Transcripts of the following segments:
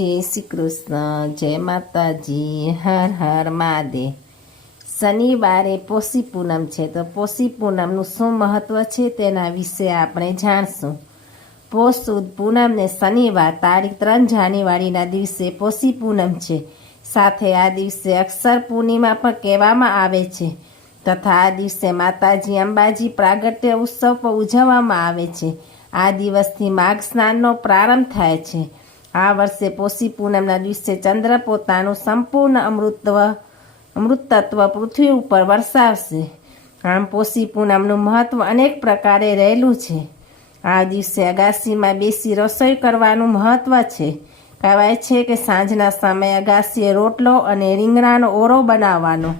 જય શ્રી કૃષ્ણ, જય માતાજી, હર હર મહાદેવ। શનિવારે પોષી પૂનમ છે તો પોષી પૂનમનું શું મહત્વ છે તેના વિશે આપણે જાણશું। પોષ સુદ પૂનમને શનિવાર તારીખ 3 જાન્યુઆરીના દિવસે પોષી પૂનમ છે। સાથે આ દિવસે અક્ષર પૂર્ણિમા પણ કહેવામાં આવે છે તથા આ દિવસે માતાજી અંબાજી પ્રાગટ્ય ઉત્સવ પણ ઉજવવામાં આવે છે। આ દિવસથી માઘ સ્નાનનો પ્રારંભ થાય છે। આ વર્ષે પોષી પૂનમના દિવસે ચંદ્ર પોતાનું સંપૂર્ણ અમૃતત્વ પૃથ્વી ઉપર વરસાવશે। આમ પોષી પૂનમનું મહત્વ અનેક પ્રકારે રહેલું છે। આ દિવસે અગાસીમાં બેસી રસોઈ કરવાનું મહત્વ છે। કહેવાય છે કે સાંજના સમયે અગાસીએ રોટલો અને રીંગણાનો ઓરો બનાવવાનો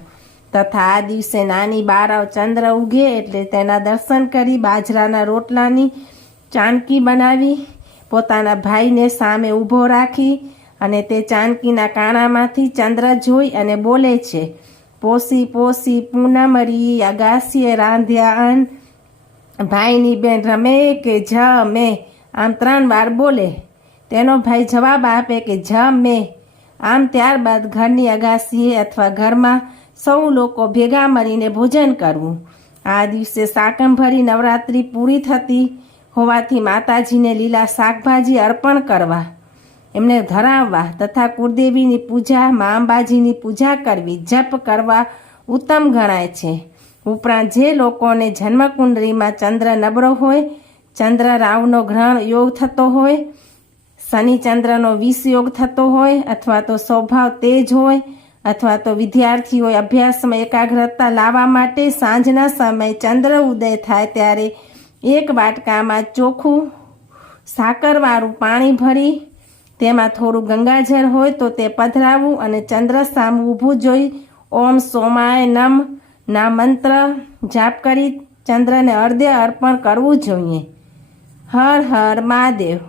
તથા આ દિવસે નાની બાળાઓ ચંદ્ર ઉગે એટલે તેના દર્શન કરી બાજરાના રોટલાની ચાનકી બનાવી પોતાના ભાઈને સામે ઊભો રાખી અને તે ચાનકીના કાણામાંથી ચંદ્ર જોઈ અને બોલે છે, પોષી પોષી પૂનમરી અગાસીએ રાંધ્યા અન્ન। ભાઈની બેન રમે કે જમે, આમ 3 વાર બોલે। તેનો ભાઈ જવાબ આપે કે જમે। આમ ત્યારબાદ ઘરની અગાસીએ અથવા ઘરમાં સૌ લોકો ભેગા મળીને ભોજન કરવું। આ દિવસે શાકંભરી નવરાત્રિ પૂરી થતી હોવાથી માતાજીને લીલા શાકભાજી અર્પણ કરવા, એમને ધરાવવા તથા કુળદેવીની પૂજા, મા અંબાજીની પૂજા કરવી, જપ કરવા ઉત્તમ ગણાય છે। ઉપરાંત જે લોકોને જન્મકુંડળીમાં ચંદ્ર નબળો હોય, ચંદ્ર રાહુનો ગ્રહણ યોગ થતો હોય, શનિ ચંદ્રનો વિષ યોગ થતો હોય અથવા તો સ્વભાવ તેજ હોય અથવા તો વિદ્યાર્થીઓએ અભ્યાસમાં એકાગ્રતા લાવવા માટે સાંજના સમયે ચંદ્ર ઉદય થાય ત્યારે 1 વાટકામાં ચોખ્ખું સાકરવાળું પાણી ભરી તેમાં થોડું ગંગાજળ હોય તો તે પધરાવવું અને ચંદ્ર સામે ઊભું જોઈ ઓમ સોમાય નમ ના મંત્ર જાપ કરી ચંદ્રને અર્ધ્ય અર્પણ કરવું જોઈએ। હર હર મહાદેવ।